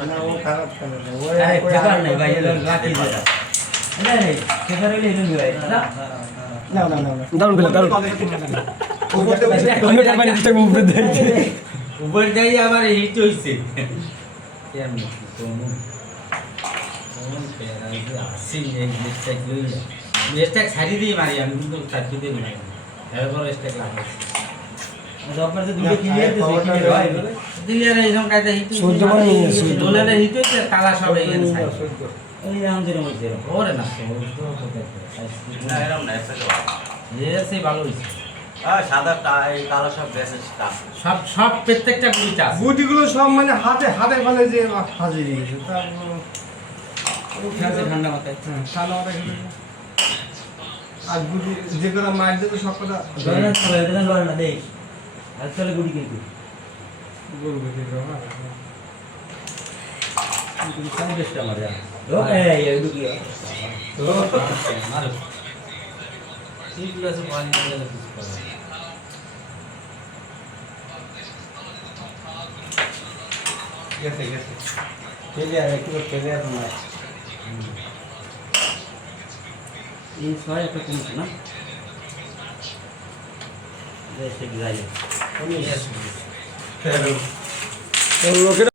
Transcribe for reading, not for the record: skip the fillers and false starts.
না ও খারাপ কেন আরে খেপার নাই ভাই এর লাঠি দেয়া আরে খেপার হইলে এরকম ভাই না না না না দারুণ খেলা দারুণ অন্য টাইম দিতে উপরে দেয় উপর যাই আবার হিট হইছে কেমন কোন পেরা এই আসি এই মিস্টেক লইয়া মিস্টেক ছাড়ি দিই মারি আমি কিন্তু ছাড়ি দিই না এরপর মিস্টেক লাগাইছি আপনার যে দুটো ক্লিয়ার দিছে ক্লিয়ার হয় ক্লিয়ার এই জন্য কাজে হিট সহ্য করে নিয়েছে দোলালে হিট হইছে তালা সব এই সাইড এই আমাদের মধ্যে ওরে না না এরকম না এসে ভালো হইছে সাদা এই কালো সব বেসেস সব সব প্রত্যেকটা গুলি চাষ গুটিগুলো সব মানে হাতে হাতে ফেলে যে হাজির গেছে ঠান্ডা মাথায় সাদা ওটা আর গুটি যেগুলো মার দেবে সব কথা ধরে চলে এটা ধরে না দেই আর চলে গুলি কিন্তু বলবো কি গুলি সামনে বেশটা মার যা ও এই দুকি ও মারো ঠিক আছে পানি দিয়ে কিছু করে গেছে গেছে চলে আর একটু চলে আর না এই ছয় একটা কমছে না দেশে গিয়ে লোকের